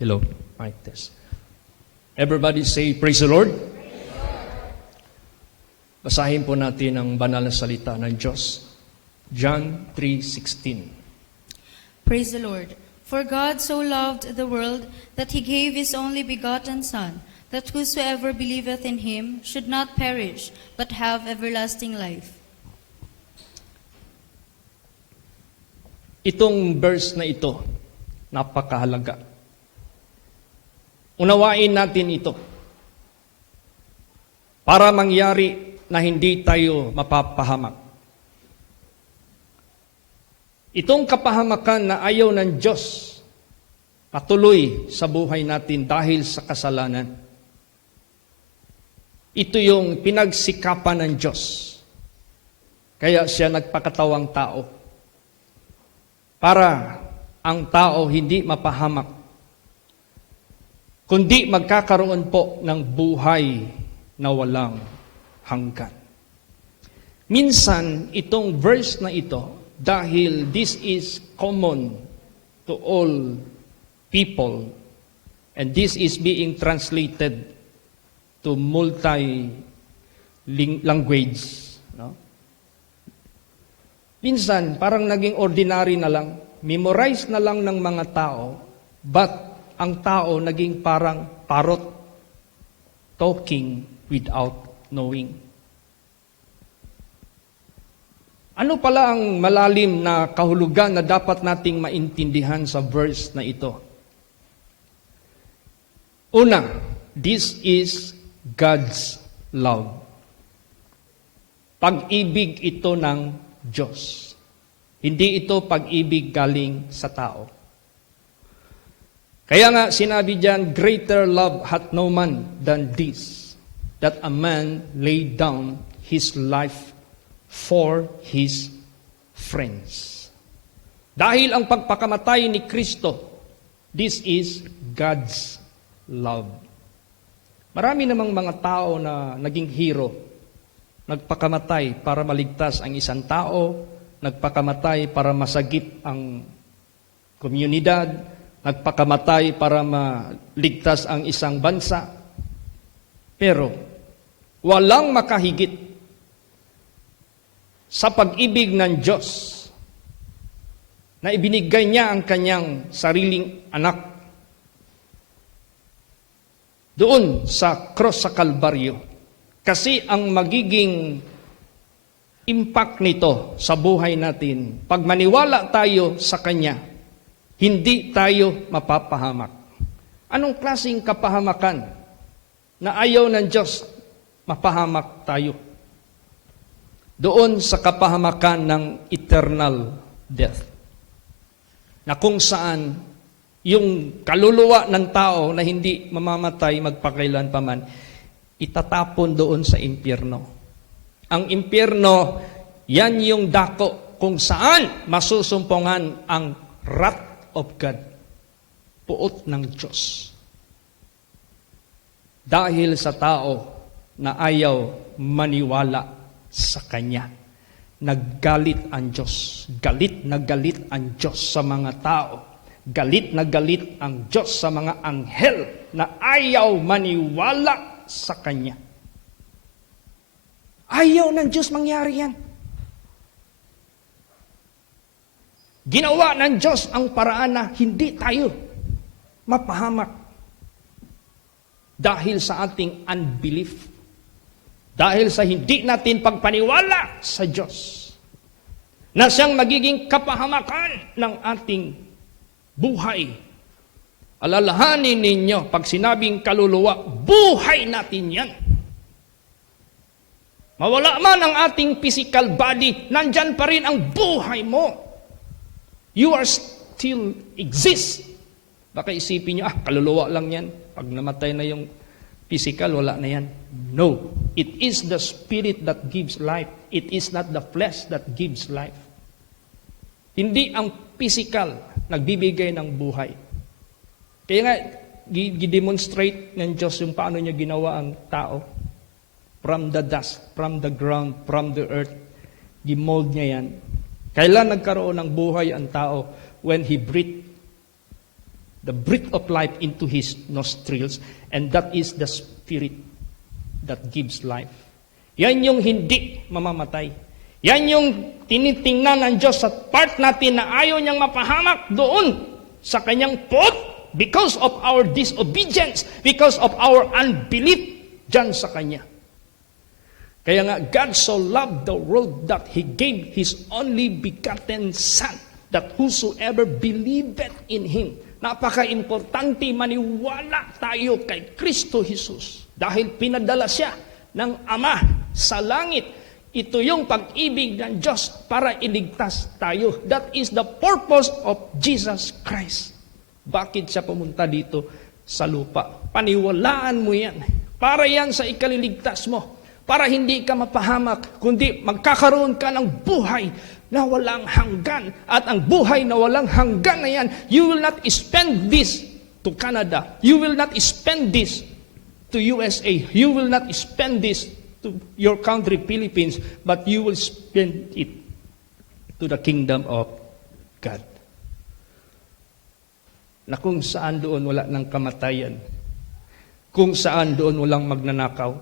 Hello, mic test. Everybody say, praise the Lord. Basahin po natin ang banal na salita ng Diyos. John 3:16. Praise the Lord. For God so loved the world that he gave his only begotten Son, that whosoever believeth in him should not perish, but have everlasting life. Itong verse na ito, napakahalaga. Unawain natin ito para mangyari na hindi tayo mapapahamak. Itong kapahamakan na ayaw ng Diyos patuloy sa buhay natin dahil sa kasalanan. Ito yung pinagsikapan ng Diyos. Kaya siya nagpakatawang tao. Para ang tao hindi mapahamak, kundi magkakaroon po ng buhay na walang hanggan. Minsan, itong verse na ito, dahil this is common to all people, and this is being translated to multi-language. No? Minsan, parang naging ordinary na lang, memorize na lang ng mga tao, but ang tao naging parang parrot, talking without knowing. Ano pala ang malalim na kahulugan na dapat nating maintindihan sa verse na ito? Una, this is God's love. Pag-ibig ito ng Diyos. Hindi ito pag-ibig galing sa tao. Kaya nga sinabi diyan, greater love hath no man than this, that a man lay down his life for his friends. Dahil ang pagpakamatay ni Kristo, this is God's love. Marami namang mga tao na naging hero, nagpakamatay para maligtas ang isang tao, nagpakamatay para masagip ang komunidad, nagpakamatay para maligtas ang isang bansa. Pero walang makahigit sa pag-ibig ng Diyos na ibinigay niya ang kanyang sariling anak doon sa cross sa Kalbaryo. Kasi ang magiging impact nito sa buhay natin, pag maniwala tayo sa Kanya, hindi tayo mapapahamak. Anong klaseng kapahamakan na ayaw ng Diyos mapahamak tayo? Doon sa kapahamakan ng eternal death. Na kung saan yung kaluluwa ng tao na hindi mamamatay magpakailan pa man, itatapon doon sa impyerno. Ang impyerno, yan yung dako kung saan masusumpungan ang wrath of God, puot ng Diyos. Dahil sa tao na ayaw maniwala sa Kanya, naggalit ang Diyos. Galit na galit ang Diyos sa mga tao. Galit na galit ang Diyos sa mga anghel na ayaw maniwala sa Kanya. Ayaw ng Diyos mangyari yan. Ginawa ng Diyos ang paraan na hindi tayo mapahamak dahil sa ating unbelief, dahil sa hindi natin pagpaniwala sa Diyos, na siyang magiging kapahamakan ng ating buhay. Alalahanin ninyo, pag sinabing kaluluwa, buhay natin yan. Mawala man ang ating physical body, nandyan pa rin ang buhay mo. You are still exist. Baka isipin nyo, kaluluwa lang yan. Pag namatay na yung physical, wala na yan. No. It is the spirit that gives life. It is not the flesh that gives life. Hindi ang physical nagbibigay ng buhay. Kaya nga, gidemonstrate ng Diyos yung paano niya ginawa ang tao. From the dust, from the ground, from the earth. Gimold niya yan. Kailan nagkaroon ng buhay ang tao? When He breathed the breath of life into his nostrils, and that is the Spirit that gives life. Yan yung hindi mamamatay. Yan yung tinitingnan ng Diyos sa part natin na ayaw niyang mapahamak doon sa kanyang pot because of our disobedience, because of our unbelief dyan sa kanya. Kaya nga, God so loved the world that He gave His only begotten Son, that whosoever believeth in Him. Napaka-importante maniwala tayo kay Kristo Jesus dahil pinadala siya ng Ama sa langit. Ito yung pag-ibig ng Diyos para iligtas tayo. That is the purpose of Jesus Christ. Bakit siya pumunta dito sa lupa? Paniwalaan mo yan. Para yan sa ikaliligtas mo. Para hindi ka mapahamak, kundi magkakaroon ka ng buhay na walang hanggan. At ang buhay na walang hanggan na yan, you will not spend this to Canada. You will not spend this to USA. You will not spend this to your country, Philippines, but you will spend it to the kingdom of God. Na kung saan doon wala ng kamatayan, kung saan doon walang magnanakaw,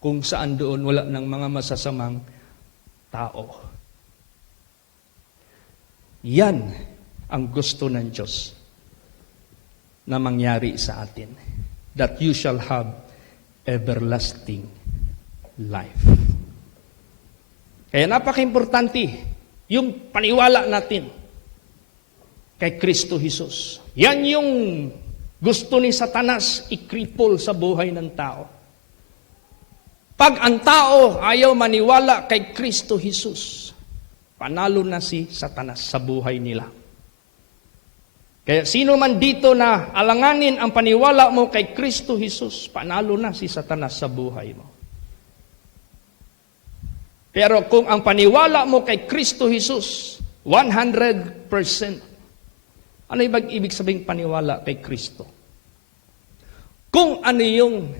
kung saan doon wala ng mga masasamang tao. Yan ang gusto ng Diyos na mangyari sa atin. That you shall have everlasting life. Kaya napaka-importante yung paniwala natin kay Kristo Jesus. Yan yung gusto ni Satanas i-cripple sa buhay ng tao. Pag ang tao ayaw maniwala kay Kristo Jesus, panalo na si Satanas sa buhay nila. Kaya sino man dito na alanganin ang paniwala mo kay Kristo Jesus, panalo na si Satanas sa buhay mo. Pero kung ang paniwala mo kay Kristo Jesus, 100%, ano ibig sabihin paniwala kay Kristo? Kung ano yung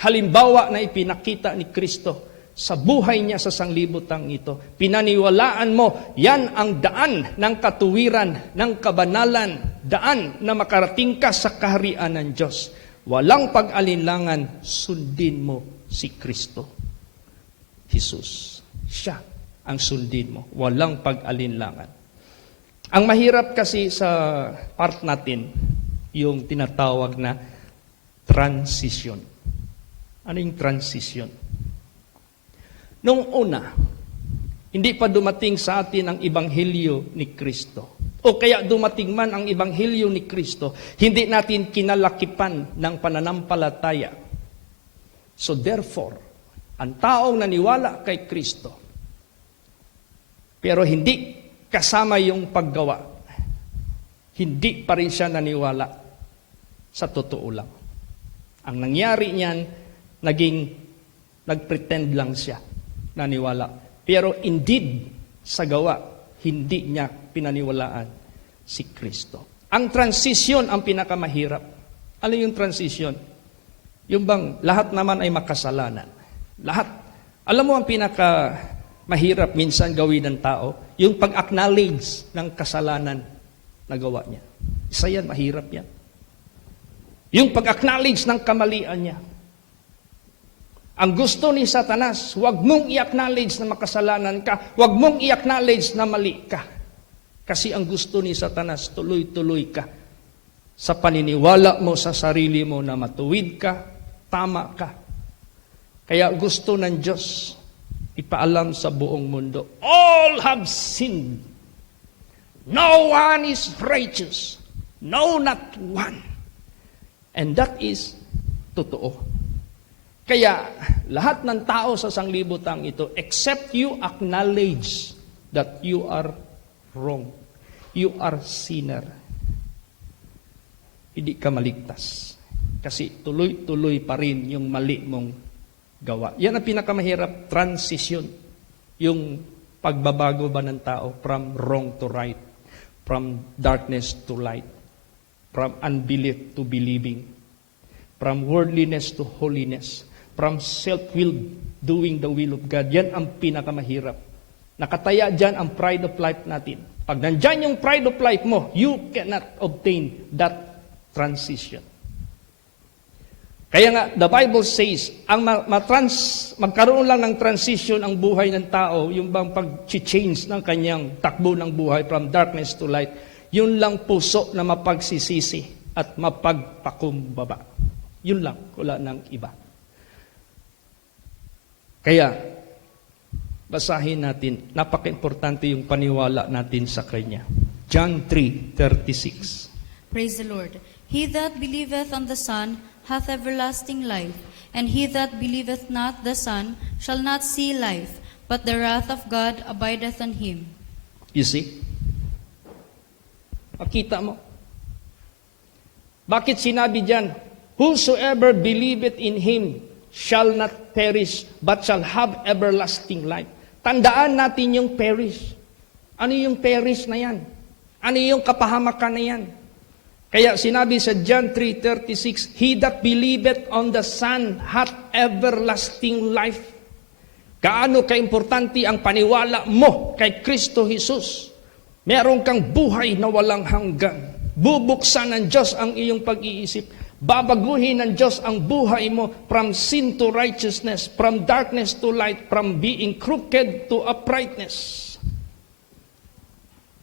halimbawa na ipinakita ni Kristo sa buhay niya sa sanglibutang ito, pinaniwalaan mo, yan ang daan ng katuwiran, ng kabanalan, daan na makarating ka sa kaharian ng Diyos. Walang pag-alinlangan, sundin mo si Kristo Jesus. Siya ang sundin mo. Walang pag-alinlangan. Ang mahirap kasi sa part natin, yung tinatawag na transition. Ano yung transition? Nung una, hindi pa dumating sa atin ang Ebanghelyo ni Kristo. O kaya dumating man ang Ebanghelyo ni Kristo, hindi natin kinalakipan ng pananampalataya. So therefore, ang taong naniwala kay Kristo, pero hindi kasama yung paggawa, hindi pa rin siya naniwala sa totoo lang. Ang nangyari niyan, nagpretend lang siya, naniwala. Pero indeed, sa gawa, hindi niya pinaniwalaan si Kristo. Ang transition ang pinakamahirap. Ano yung transition? Yung bang lahat naman ay makasalanan. Lahat. Alam mo ang pinakamahirap minsan gawin ng tao? Yung pag-acknowledge ng kasalanan na gawa niya. Isa yan, mahirap yan. Yung pag-acknowledge ng kamalian niya. Ang gusto ni Satanas, huwag mong i-acknowledge na makasalanan ka, huwag mong i-acknowledge na mali ka. Kasi ang gusto ni Satanas, tuloy-tuloy ka sa paniniwala mo sa sarili mo na matuwid ka, tama ka. Kaya gusto ng Diyos ipaalam sa buong mundo, all have sinned. No one is righteous. No, not one. And that is totoo. Kaya lahat ng tao sa sanglibutang ito, except you acknowledge that you are wrong, you are sinner, hindi ka maligtas. Kasi tuloy-tuloy pa rin yung mali mong gawa. Yan ang pinakamahirap, transition. Yung pagbabago ba ng tao from wrong to right, from darkness to light, from unbelief to believing, from worldliness to holiness, from self-will doing the will of God. Yan ang pinakamahirap. Nakataya dyan ang pride of life natin. Pag nandyan yung pride of life mo, you cannot obtain that transition. Kaya nga, the Bible says, ang magkaroon lang ng transition ang buhay ng tao, yung bang pag-change ng kanyang takbo ng buhay from darkness to light, yun lang puso na mapagsisisi at mapagpakumbaba. Yun lang, wala nang iba. Kaya, basahin natin, napaka-importante yung paniwala natin sa Kanya. John 3:36. Praise the Lord. He that believeth on the Son hath everlasting life, and he that believeth not the Son shall not see life, but the wrath of God abideth on him. You see? Makita mo? Bakit sinabi diyan, whosoever believeth in Him shall not perish, but shall have everlasting life. Tandaan natin yung perish. Ano yung perish na yan? Ano yung kapahamakan na yan? Kaya sinabi sa John 3:36, he that believeth on the Son hath everlasting life. Gaano kaimportante ang paniwala mo kay Kristo Jesus. Meron kang buhay na walang hanggan. Bubuksan ng Diyos ang iyong pag-iisip. Babaguhin ng Diyos ang buhay mo from sin to righteousness, from darkness to light, from being crooked to uprightness.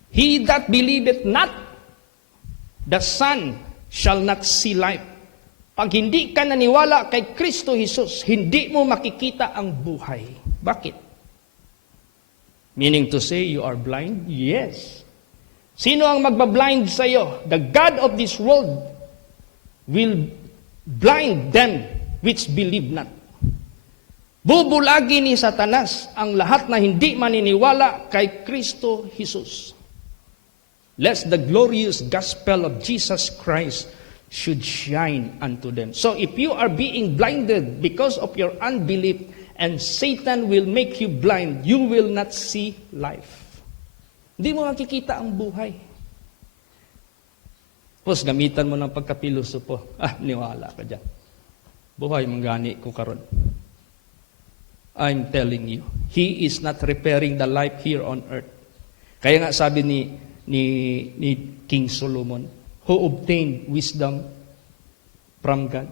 He that believeth not the Son shall not see life. Pag hindi ka naniwala kay Kristo Jesus, hindi mo makikita ang buhay. Bakit? Meaning to say, you are blind? Yes. Sino ang magbablind sa iyo? The God of this world will blind them which believe not. Bubulagi ni Satanas ang lahat na hindi maniniwala kay Kristo Jesus. Lest the glorious gospel of Jesus Christ should shine unto them. So if you are being blinded because of your unbelief, and Satan will make you blind, you will not see life. Hindi mo makikita ang buhay. Tapos gamitan mo ng pagkapilosopo. Niwala ka dyan. Buhay manggani ko karon. I'm telling you, He is not repairing the life here on earth. Kaya nga sabi ni King Solomon, who obtained wisdom from God,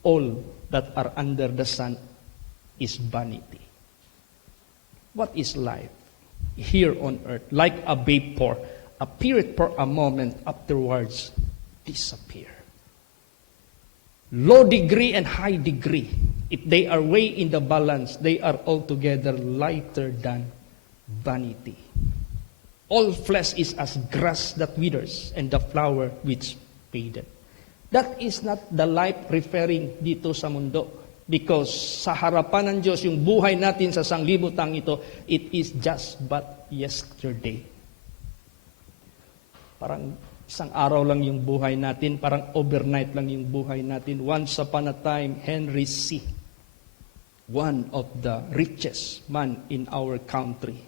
all that are under the sun is vanity. What is life here on earth? Like a vapor, appeareth for a moment, afterwards disappear. Low degree and high degree, if they are weighed in the balance, they are altogether lighter than vanity. All flesh is as grass that withers, and the flower which fadeth. That is not the life referring dito sa mundo. Because sa harapan ng Diyos, yung buhay natin sa sanglibutang ito, it is just but yesterday. Parang isang araw lang yung buhay natin, parang overnight lang yung buhay natin. Once upon a time, Henry C., one of the richest man in our country.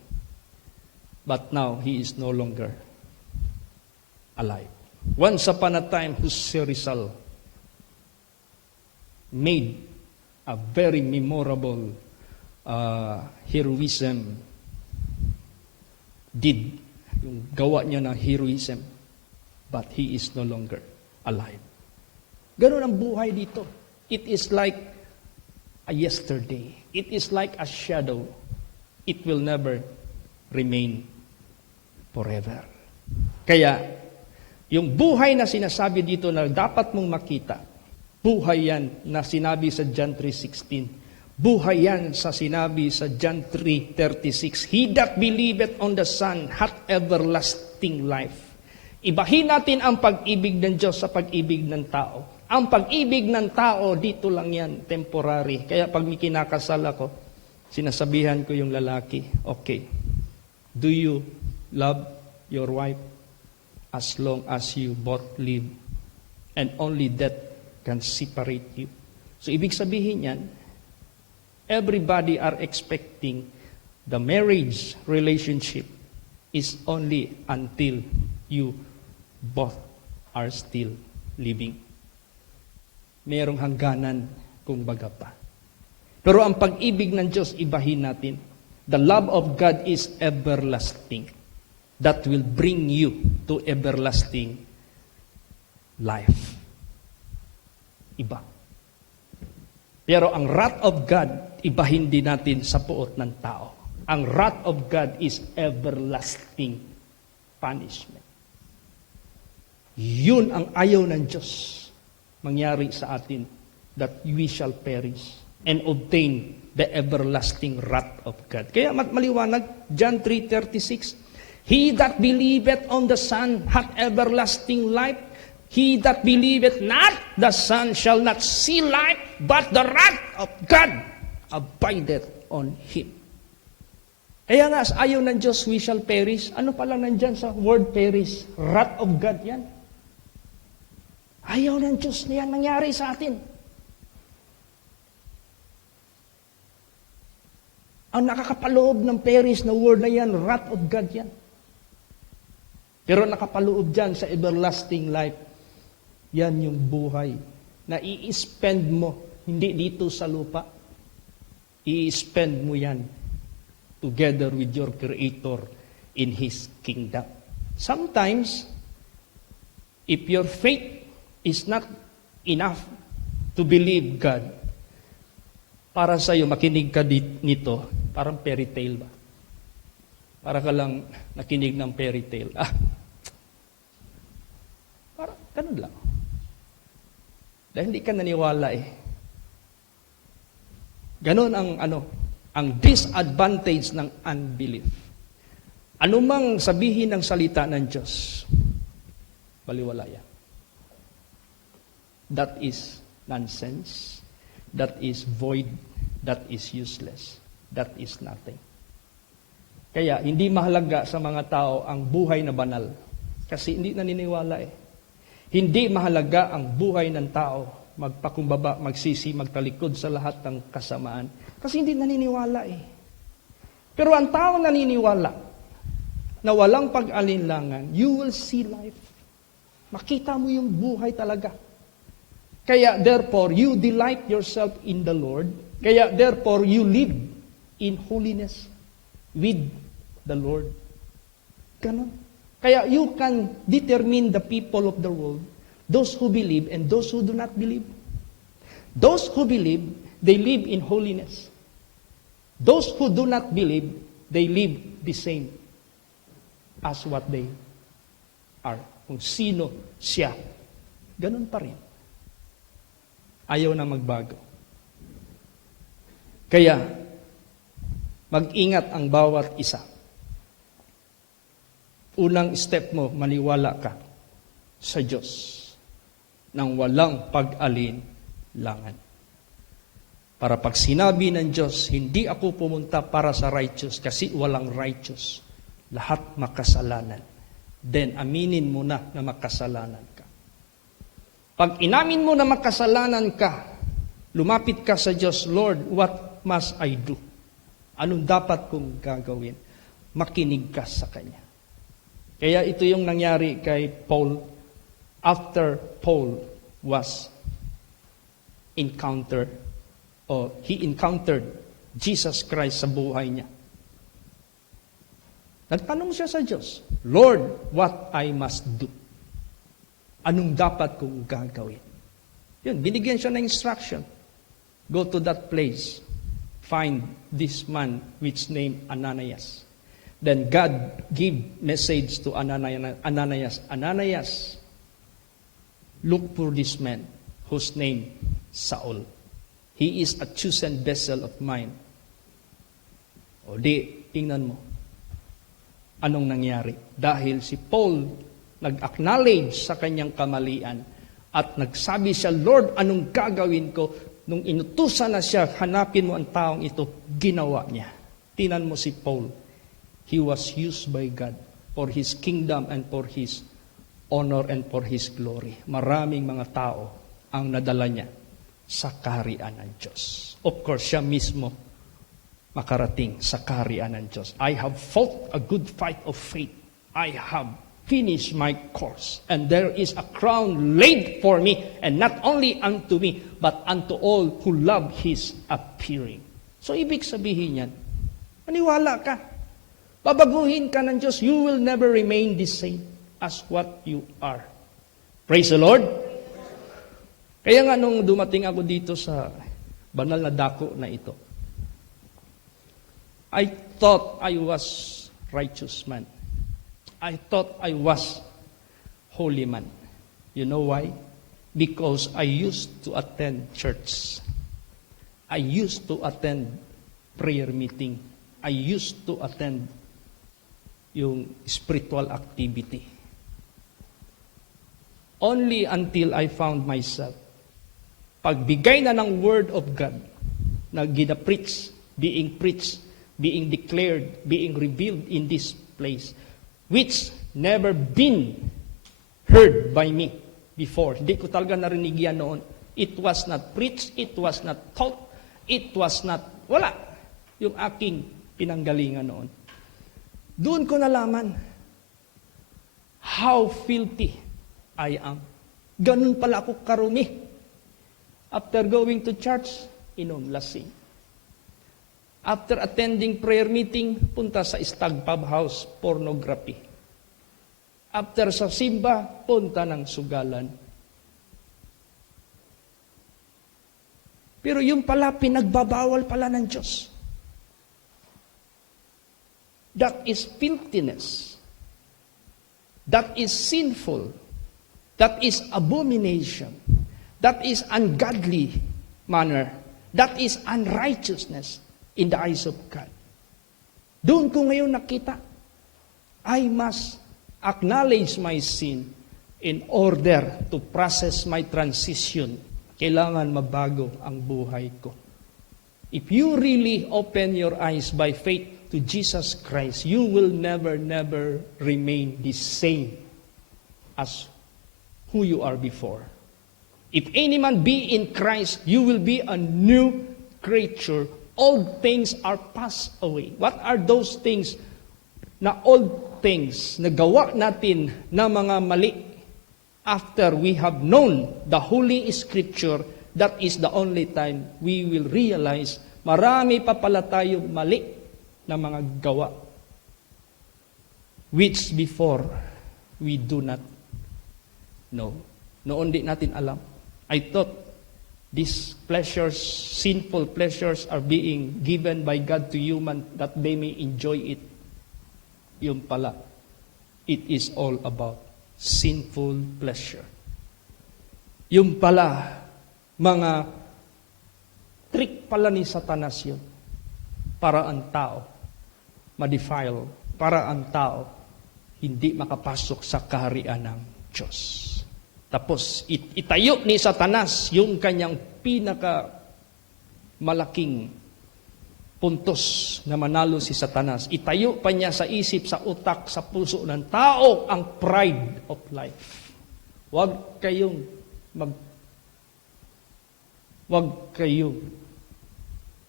But now, he is no longer alive. Once upon a time, Jose Rizal made a very memorable heroism, did yung gawa niya na heroism, but he is no longer alive. Ganun ang buhay dito. It is like a yesterday. It is like a shadow. It will never remain forever. Kaya, yung buhay na sinasabi dito na dapat mong makita, buhay yan na sinabi sa John 3:16. Buhay yan sa sinabi sa John 3:36. He that believeth on the Son hath everlasting life. Ibahin natin ang pag-ibig ng Diyos sa pag-ibig ng tao. Ang pag-ibig ng tao, dito lang yan, temporary. Kaya pag may kinakasal ako, sinasabihan ko yung lalaki, okay, do you love your wife as long as you both live? And only that can separate you. So, ibig sabihin yan, everybody are expecting the marriage relationship is only until you both are still living. Merong hangganan kung baga pa. Pero ang pag-ibig ng Diyos, ibahin natin. The love of God is everlasting. That will bring you to everlasting life. Iba. Pero ang wrath of God, ibahin din natin sa puot ng tao. Ang wrath of God is everlasting punishment. Yun ang ayaw ng Diyos mangyari sa atin, that we shall perish and obtain the everlasting wrath of God. Kaya maliwanag, John 3:36, He that believeth on the Son hath everlasting life. He that believeth not the Son shall not see life, but the wrath of God abideth on him. Kaya nga, ayaw ng Diyos, we shall perish. Ano pa lang nandyan sa word perish? Wrath of God yan. Ayaw ng Diyos na yan nangyari sa atin. Ang nakakapaloob ng perish na word na yan, wrath of God yan. Pero nakapaloob dyan sa everlasting life, yan yung buhay na i-spend mo, hindi dito sa lupa. I-spend mo yan together with your Creator in His kingdom. Sometimes, if your faith is not enough to believe God, para sa'yo, makinig ka nito, parang fairy tale ba? Para ka lang nakinig ng fairy tale. Parang ganun lang. Dahil hindi ka naniwala eh. Ganon ang disadvantage ng unbelief. Anumang sabihin ng salita ng Diyos, baliwala yan. That is nonsense. That is void. That is useless. That is nothing. Kaya hindi mahalaga sa mga tao ang buhay na banal. Kasi hindi naniniwala eh. Hindi mahalaga ang buhay ng tao, magpakumbaba, magsisi, magtalikod sa lahat ng kasamaan. Kasi hindi naniniwala eh. Pero ang tao naniniwala na walang pag-alinlangan, you will see life. Makita mo yung buhay talaga. Kaya therefore, you delight yourself in the Lord. Kaya therefore, you live in holiness with the Lord. Ganon. Kaya you can determine the people of the world, those who believe and those who do not believe. Those who believe, they live in holiness. Those who do not believe, they live the same as what they are. Kung sino siya, ganun pa rin. Ayaw na magbago. Kaya, mag-ingat ang bawat isa. Unang step mo, maniwala ka sa Diyos nang walang pag-alinlangan. Para pag sinabi ng Diyos, hindi ako pumunta para sa righteous kasi walang righteous. Lahat makasalanan. Then, aminin mo na makasalanan ka. Pag inamin mo na makasalanan ka, lumapit ka sa Diyos, Lord, what must I do? Anong dapat kong gagawin? Makinig ka sa Kanya. Kaya ito yung nangyari kay Paul after Paul was encountered, or he encountered Jesus Christ sa buhay niya. Nagtanong siya sa Diyos, Lord, what I must do? Anong dapat kong gagawin? Yun, binigyan siya ng instruction. Go to that place. Find this man which name Ananias. Then God gave message to Ananias. Ananias, look for this man whose name Saul. He is a chosen vessel of mine. O di, tingnan mo. Anong nangyari? Dahil si Paul nag-acknowledge sa kanyang kamalian at nagsabi siya, Lord, anong gagawin ko? Nung inutusan na siya, hanapin mo ang taong ito, ginawa niya. Tingnan mo si Paul. He was used by God for His kingdom and for His honor and for His glory. Maraming mga tao ang nadala niya sa kaharian ng Diyos. Of course, siya mismo makarating sa kaharian ng Diyos. I have fought a good fight of faith. I have finished my course. And there is a crown laid for me, and not only unto me, but unto all who love His appearing. So, ibig sabihin yan, maniwala ka. Babaguhin ka ng Diyos, you will never remain the same as what you are. Praise the Lord. Kaya nga nung dumating ako dito sa banal na dako na ito, I thought I was righteous man. I thought I was holy man. You know why? Because I used to attend church. I used to attend prayer meeting. I used to attend yung spiritual activity. Only until I found myself, pagbigay na ng Word of God, na gina-preach, being declared, being revealed in this place, which never been heard by me before. Hindi ko talaga narinig yan noon. It was not preached, it was not taught, it was not, wala. Yung aking pinanggalingan noon. Doon ko nalaman how filthy I am. Ganun pala ako karumi. After going to church, inom, lasing. After attending prayer meeting, punta sa stag pub house, pornography. After sa simba, punta ng sugalan. Pero yung pala, pinagbabawal pala ng Diyos. That is filthiness. That is sinful. That is abomination. That is ungodly manner. That is unrighteousness in the eyes of God. Doon ko ngayon nakita, I must acknowledge my sin in order to process my transition. Kailangan mabago ang buhay ko. If you really open your eyes by faith to Jesus Christ, you will never remain the same as who you are before. If any man be in Christ, you will be a new creature. Old things are passed away. What are those things na old things na gawa natin na mga mali after we have known the Holy Scripture? That is the only time we will realize marami pa pala tayong mali na mga gawa which before we do not know. Noon di natin alam. I thought these pleasures, sinful pleasures, are being given by God to human that they may enjoy it. Yung pala, it is all about sinful pleasure. Yung pala, mga trick pala ni Satanas yun para ang tao ma-defile, para ang tao hindi makapasok sa kaharian ng Diyos. Tapos itayo ni Satanas yung kanyang pinaka malaking puntos na manalo si Satanas. Itayo pa niya sa isip, sa utak, sa puso ng tao ang pride of life. Huwag kayong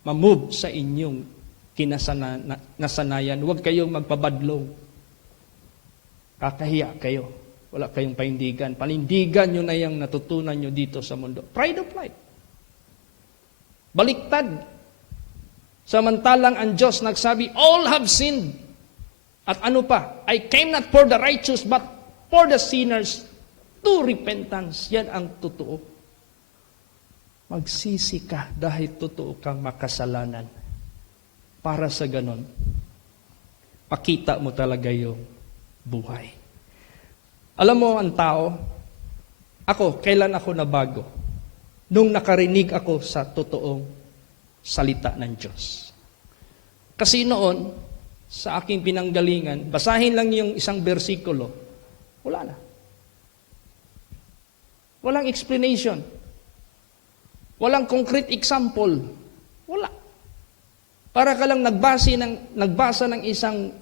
ma-move sa inyong nasanayan. Huwag kayong magpabadlong. Kakahiya kayo. Wala kayong panindigan. Panindigan nyo na yung natutunan nyo dito sa mundo. Pride of life. Baliktad. Samantalang ang Diyos nagsabi, all have sinned. At ano pa? I came not for the righteous, but for the sinners to repentance. Yan ang totoo. Magsisi ka dahil totoo kang makasalanan. Para sa ganon, pakita mo talaga yung buhay. Alam mo ang tao, ako, kailan ako nabago? Nung nakarinig ako sa totoong salita ng Diyos. Kasi noon, sa aking pinanggalingan, basahin lang yung isang bersikulo, wala na. Walang explanation. Walang concrete example. Wala. Para ka lang nagbasa ng isang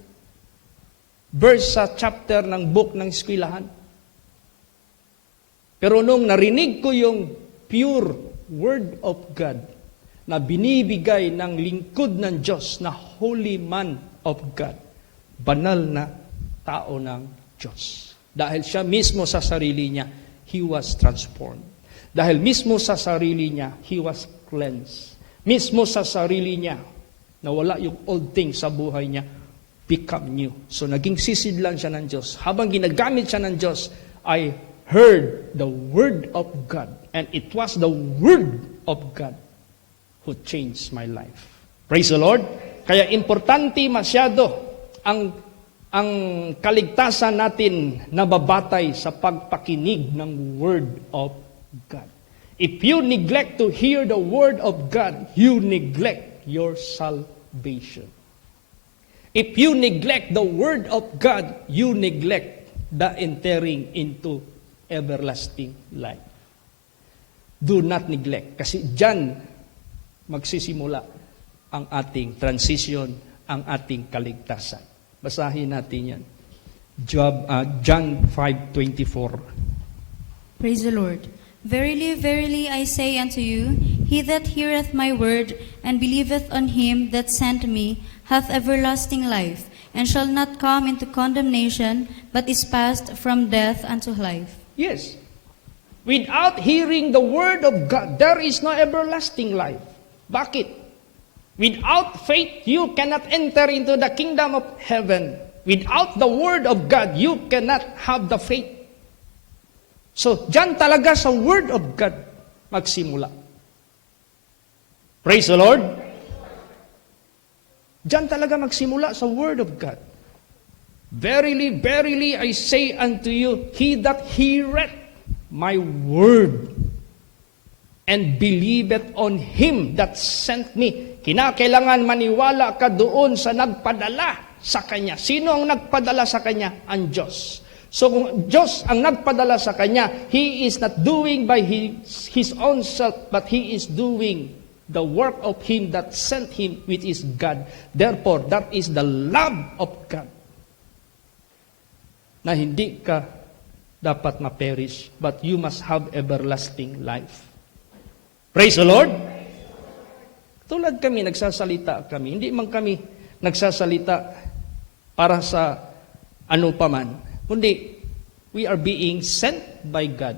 verse sa chapter ng book ng eskwelahan. Pero nung narinig ko yung pure word of God na binibigay ng lingkod ng Diyos na holy man of God, banal na tao ng Diyos. Dahil siya mismo sa sarili niya, he was transformed. Dahil mismo sa sarili niya, he was cleansed. Mismo sa sarili niya, nawala yung old thing sa buhay niya, become new. So naging sisidlan siya ng Diyos. Habang ginagamit siya ng Diyos, ay heard the Word of God, and it was the Word of God who changed my life. Praise the Lord. Kaya importante masyado ang kaligtasan natin nababatay sa pagpakinig ng Word of God. If you neglect to hear the Word of God, you neglect your salvation. If you neglect the Word of God, you neglect the entering into everlasting life. Do not neglect. Kasi dyan magsisimula ang ating transition, ang ating kaligtasan. Basahin natin yan. John 5:24. Praise the Lord. Verily, verily, I say unto you, he that heareth my word, and believeth on him that sent me, hath everlasting life, and shall not come into condemnation, but is passed from death unto life. Yes. Without hearing the Word of God, there is no everlasting life. Bakit? Without faith, you cannot enter into the kingdom of heaven. Without the Word of God, you cannot have the faith. So, dyan talaga sa Word of God magsimula. Praise the Lord. Dyan talaga magsimula sa Word of God. Verily, verily, I say unto you, he that heareth my word and believeth on him that sent me. Kinakailangan maniwala ka doon sa nagpadala sa Kanya. Sino ang nagpadala sa Kanya? Ang Diyos. So kung Diyos ang nagpadala sa Kanya, He is not doing by His own self, but He is doing the work of Him that sent Him, which is God. Therefore, that is the love of God. Na hindi ka dapat ma-perish, but you must have everlasting life. Praise the Lord! Tulad kami, nagsasalita kami. Hindi man kami nagsasalita para sa ano paman. Kundi, we are being sent by God.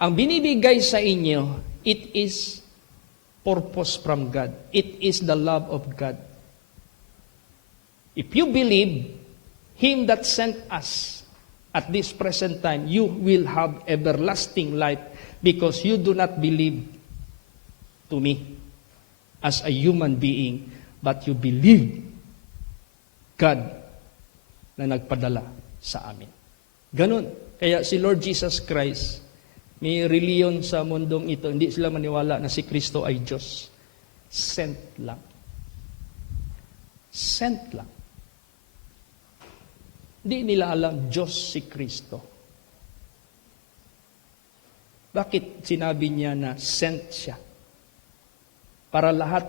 Ang binibigay sa inyo, it is purpose from God. It is the love of God. If you believe Him that sent us at this present time, you will have everlasting life because you do not believe to me as a human being, but you believe God na nagpadala sa amin. Ganon. Kaya si Lord Jesus Christ, may reliyon sa mundong ito, hindi sila maniwala na si Kristo ay Diyos. Sent lang. Sent lang. Hindi nila alam Diyos si Kristo. Bakit sinabi niya na sent siya? Para lahat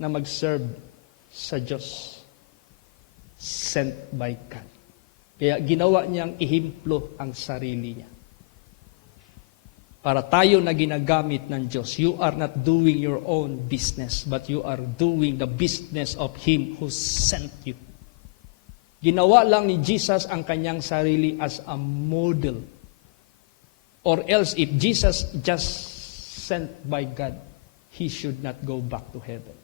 na mag-serve sa Diyos. Sent by God. Kaya ginawa niyang ihimplo ang sarili niya. Para tayo na ginagamit ng Diyos, you are not doing your own business, but you are doing the business of Him who sent you. Ginawa lang ni Jesus ang kanyang sarili as a model. Or else, if Jesus just sent by God, He should not go back to heaven.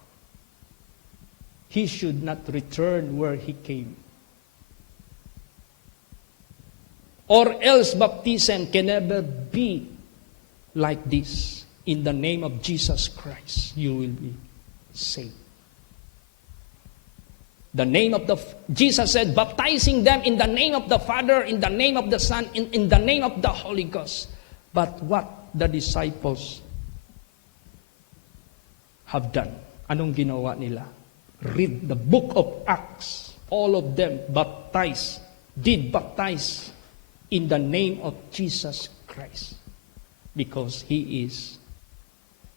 He should not return where He came. Or else baptism can never be like this. In the name of Jesus Christ, you will be saved. The name of Jesus said, baptizing them in the name of the Father, in the name of the Son, in the name of the Holy Ghost. But what the disciples have done? Anong ginawa nila? Read the book of Acts. All of them did baptize in the name of Jesus Christ. Because He is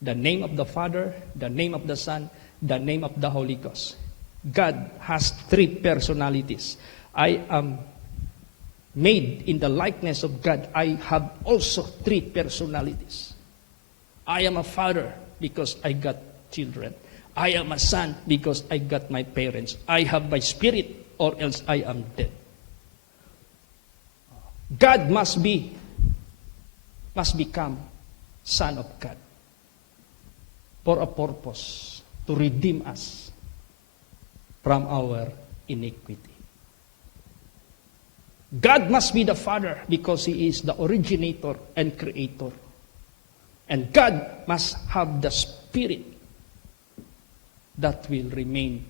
the name of the Father, the name of the Son, the name of the Holy Ghost. God has three personalities. I am made in the likeness of God. I have also three personalities. I am a father because I got children. I am a son because I got my parents. I have my spirit or else I am dead. God must become Son of God for a purpose, to redeem us from our iniquity. God must be the Father because He is the originator and creator. And God must have the Spirit that will remain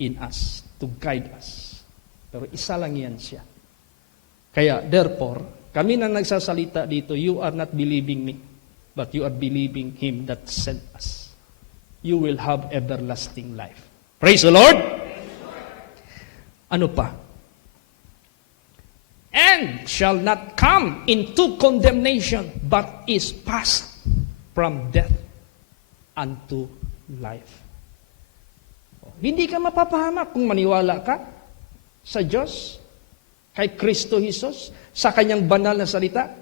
in us, to guide us. Pero isa lang yan siya. Kaya, therefore, kami na nagsasalita dito, you are not believing me, but you are believing Him that sent us. You will have everlasting life. Praise the Lord! Ano pa? And shall not come into condemnation, but is passed from death unto life. Hindi ka mapapahamak kung maniwala ka sa Diyos, kay Kristo Jesus, sa Kanyang banal na salita.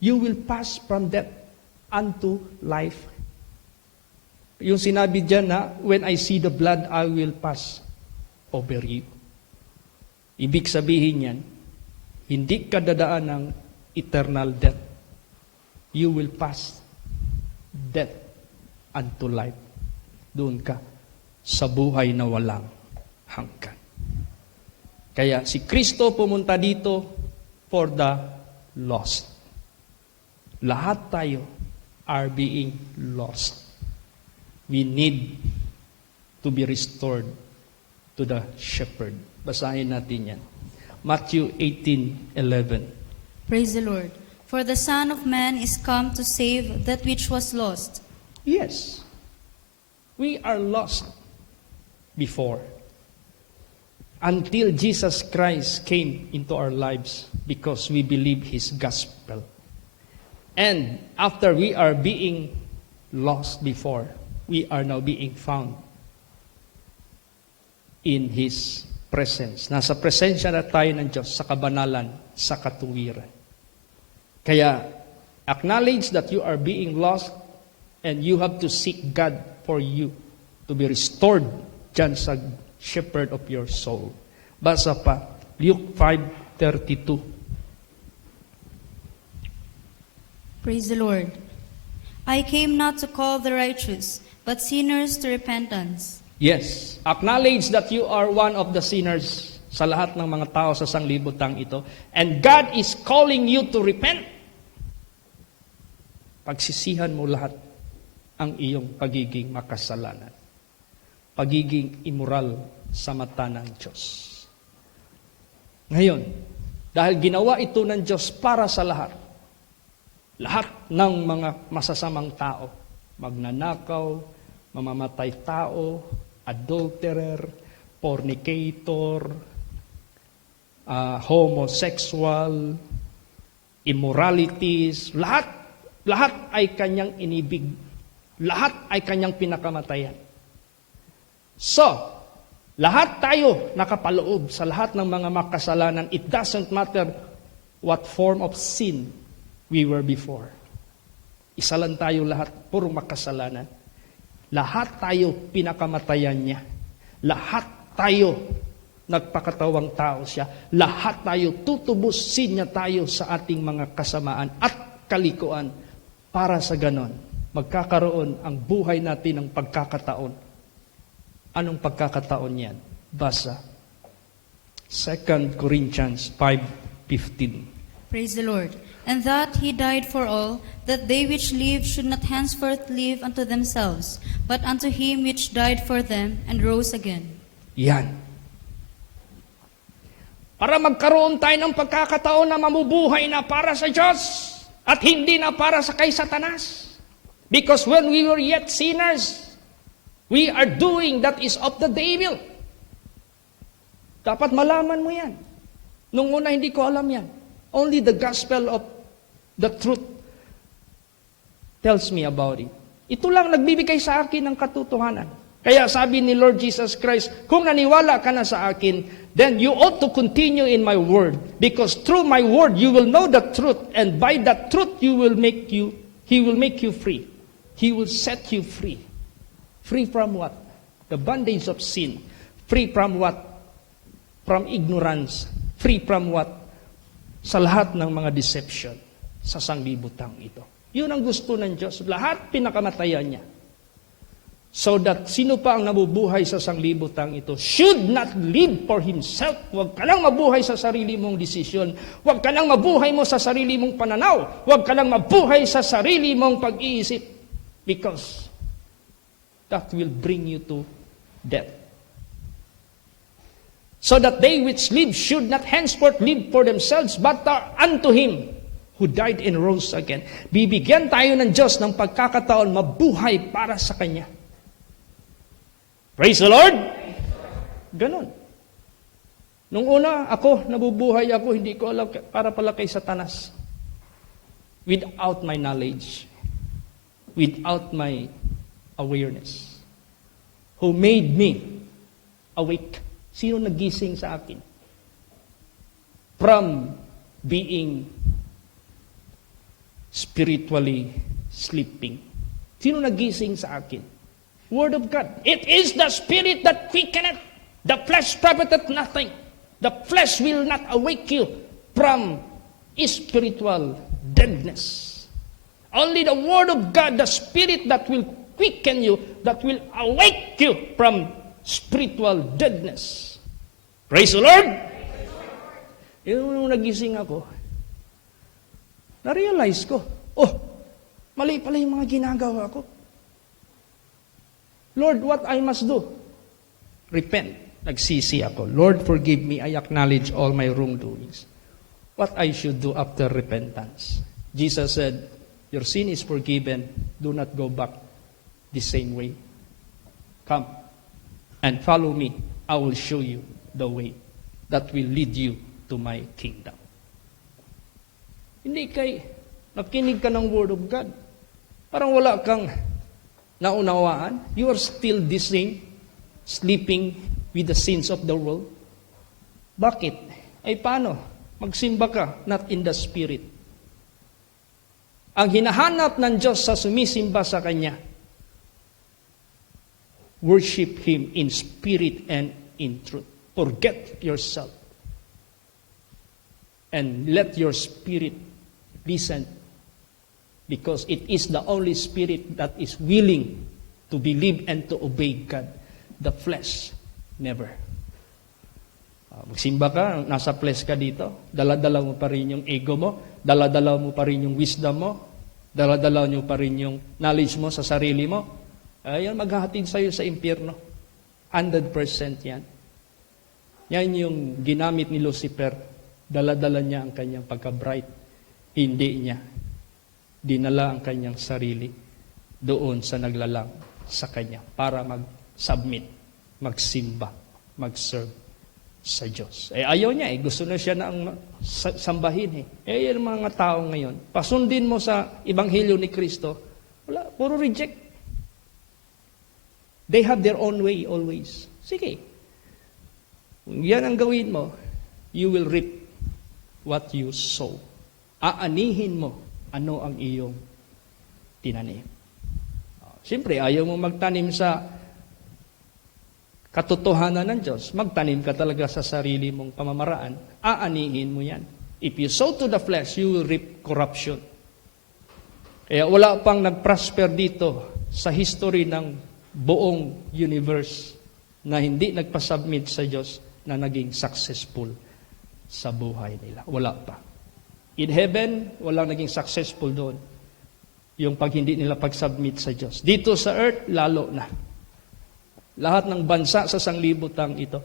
You will pass from death unto life. Yung sinabi dyan na, when I see the blood, I will pass over you. Ibig sabihin yan, hindi ka dadaan ng eternal death. You will pass death unto life. Doon ka sa buhay na walang hanggan. Kaya si Kristo pumunta dito for the lost. Lahat tayo are being lost. We need to be restored to the shepherd. Basahin natin yan. Matthew 18:11. Praise the Lord. For the Son of Man is come to save that which was lost. Yes. We are lost before. Until Jesus Christ came into our lives because we believe His gospel. And after we are being lost before, we are now being found in His presence. Nasa presensya na tayo ng Diyos sa kabanalan, sa katuwiran. Kaya, acknowledge that you are being lost and you have to seek God for you to be restored dyan sa shepherd of your soul. Basa pa, Luke 5:32. Praise the Lord. I came not to call the righteous, but sinners to repentance. Yes, acknowledge that you are one of the sinners sa lahat ng mga tao sa sanglibutang ito. And God is calling you to repent. Pagsisihan mo lahat ang iyong pagiging makasalanan. Pagiging immoral sa mata ng Diyos. Ngayon, dahil ginawa ito ng Diyos para sa lahat ng mga masasamang tao, magnanakaw, mamamatay tao, adulterer, fornicator, homosexual, immoralities, lahat ay kanyang inibig. Lahat ay kanyang pinakamatayan. So, lahat tayo nakapaloob sa lahat ng mga makasalanan. It doesn't matter what form of sin we were before. Isa lang tayo lahat, puro makasalanan. Lahat tayo pinakamatayan niya. Lahat tayo nagpakatawang tao siya. Lahat tayo tutubusin niya tayo sa ating mga kasamaan at kalikuan. Para sa ganon, magkakaroon ang buhay natin ng pagkakataon. Anong pagkakataon yan? Basa. 2 Corinthians 5:15. Praise the Lord. And that He died for all, that they which live should not henceforth live unto themselves, but unto Him which died for them and rose again. Yan. Para magkaroon tayo ng pagkakataon na mamubuhay na para sa Diyos at hindi na para sa kay Satanas. Because when we were yet sinners, we are doing that is of the devil. Dapat malaman mo yan. Nung una hindi ko alam yan. Only the gospel of the truth tells me about it. Ito lang nagbibigay sa akin ng katotohanan. Kaya sabi ni Lord Jesus Christ, kung naniwala ka na sa akin, then you ought to continue in my word. Because through my word, you will know the truth. And by that truth, He will make you free. He will set you free. Free from what? The bondage of sin. Free from what? From ignorance. Free from what? Sa lahat ng mga deception sa sanglibutang ito. Yun ang gusto ng Diyos. Lahat pinakamatayan niya. So that sino pa ang nabubuhay sa sanglibutang ito should not live for himself. Huwag ka lang mabuhay sa sarili mong desisyon. Huwag ka lang mabuhay mo sa sarili mong pananaw. Huwag ka lang mabuhay sa sarili mong pag-iisip. Because that will bring you to death. So that they which live should not henceforth live for themselves, but are unto Him who died and rose again. Bibigyan tayo ng Diyos ng pagkakataon mabuhay para sa Kanya. Praise the Lord! Ganon. Nung una, nabubuhay ako, hindi ko alam, para pala kay Satanas. Without my knowledge. Without my awareness. Who made me awake. Sino nagising sa akin? From being spiritually sleeping. Sino nagising sa akin? Word of God. It is the Spirit that quickeneth. The flesh profiteth nothing. The flesh will not awake you from spiritual deadness. Only the Word of God, the Spirit that will quicken you, that will awake you from spiritual deadness. Praise the Lord! Yung nagising ako, na-realize ko, mali pala yung mga ginagawa ko. Lord, what I must do? Repent. Nagsisi ako. Lord, forgive me. I acknowledge all my wrongdoings. What I should do after repentance? Jesus said, your sin is forgiven. Do not go back the same way. Come and follow me. I will show you the way that will lead you to my kingdom. Hindi nakinig ka ng Word of God. Parang wala kang naunawaan. You are still the same, sleeping with the sins of the world. Bakit? Ay paano? Magsimba ka, not in the Spirit. Ang hinahanap ng Diyos sa sumisimba sa Kanya, worship Him in spirit and in truth. Forget yourself. And let your spirit listen. Because it is the only spirit that is willing to believe and to obey God. The flesh, never. Magsimba ka, nasa flesh ka dito, dala-dala mo pa rin yung ego mo, dala-dala mo pa rin yung wisdom mo, dala-dala mo pa rin yung knowledge mo sa sarili mo. Ayan, maghahatid sa'yo sa impyerno. 100% yan. Yan yung ginamit ni Lucifer. Dala-dala niya ang kanyang pagka-bright. Hindi niya dinala ang kanyang sarili doon sa naglalang sa kanya para mag-submit, magsimba, mag-serve sa Diyos. Ayaw niya gusto na siya na ang sambahin yan mga tao ngayon. Pasundin mo sa Ebanghelyo ni Kristo, wala, puro reject. They have their own way always. Sige. Kung yan ang gawin mo, you will reap what you sow. Aanihin mo ano ang iyong tinanim. Siyempre, ayaw mo magtanim sa katotohanan ng Diyos. Magtanim ka talaga sa sarili mong pamamaraan. Aanihin mo yan. If you sow to the flesh, you will reap corruption. Kaya wala pang nag-prosper dito sa history ng buong universe na hindi nagpasubmit sa Diyos na naging successful sa buhay nila. Wala pa. In heaven, walang naging successful doon. Yung pag hindi nila pag-submit sa Diyos. Dito sa earth, lalo na. Lahat ng bansa sa sanglibutang ito,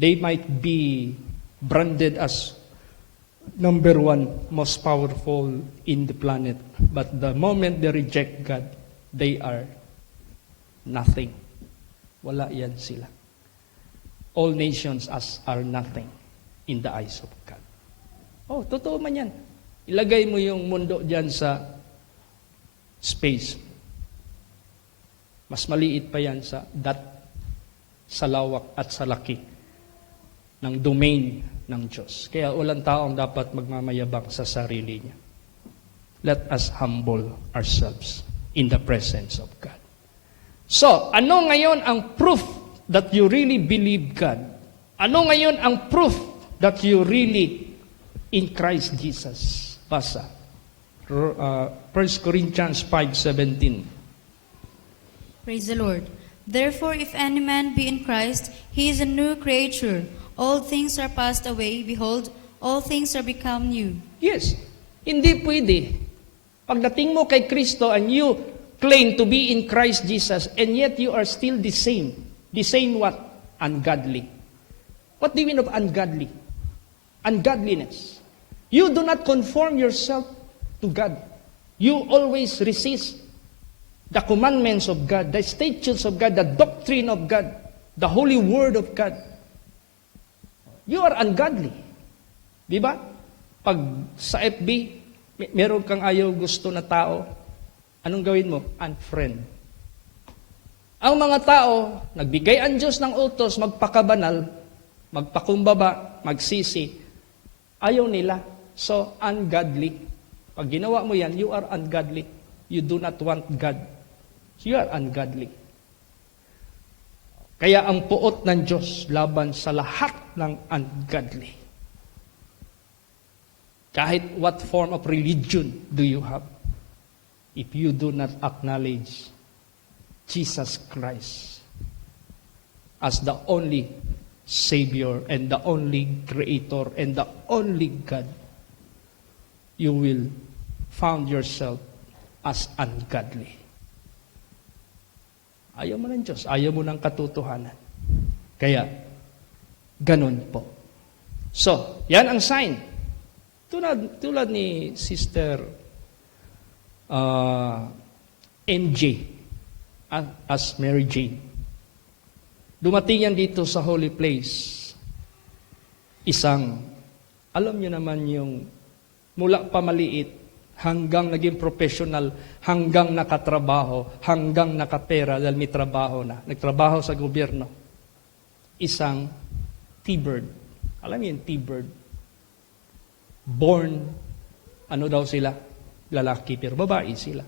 they might be branded as number one, most powerful in the planet. But the moment they reject God, they are nothing. Wala yan sila. All nations are nothing in the eyes of God. Totoo man yan. Ilagay mo yung mundo dyan sa space. Mas maliit pa yan sa lawak at sa laki ng domain ng Diyos. Kaya walang taong dapat magmamayabang sa sarili niya. Let us humble ourselves in the presence of God. So, ano ngayon ang proof that you really believe God? Ano ngayon ang proof that you really in Christ Jesus? Basa. 1 Corinthians 5:17. Praise the Lord. Therefore, if any man be in Christ, he is a new creature. All things are passed away. Behold, all things are become new. Yes. Hindi pwede. Pagdating mo kay Kristo and you claim to be in Christ Jesus and yet you are still the same. The same what? Ungodly. What do you mean of ungodly? Ungodliness. You do not conform yourself to God. You always resist the commandments of God, the statutes of God, the doctrine of God, the holy word of God. You are ungodly. Di ba? Pag sa FB, meron kang ayaw gusto na tao, anong gawin mo? Unfriend. Ang mga tao, nagbigay ang Diyos ng utos, magpakabanal, magpakumbaba, magsisi, ayaw nila. So, ungodly. Pag ginawa mo yan, you are ungodly. You do not want God. So, you are ungodly. Kaya ang puot ng Diyos laban sa lahat ng ungodly. Kahit what form of religion do you have, if you do not acknowledge Jesus Christ as the only Savior and the only Creator and the only God, you will found yourself as ungodly. Ayaw mo ng Diyos, ayaw mo ng katotohanan. Kaya, ganun po. So, yan ang sign. Tulad ni Sister MJ as Mary Jane. Dumating yan dito sa holy place. Alam niyo naman yung mula pa maliit, hanggang naging professional, hanggang nakatrabaho, hanggang nakapera dahil may trabaho na. Nagtrabaho sa gobyerno. Isang T-bird. Alam niyo yung T-bird? Born, ano daw sila? Lalaki, pero babae sila.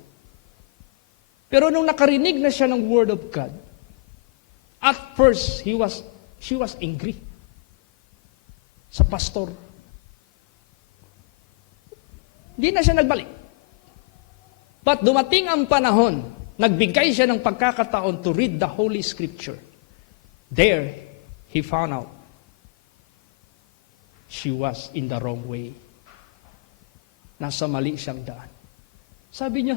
Pero nung nakarinig na siya ng Word of God, at first, she was angry sa pastor. Hindi na siya nagbalik. But dumating ang panahon, nagbigay siya ng pagkakataon to read the Holy Scripture. There, he found out she was in the wrong way. Nasa mali siyang daan. Sabi niya,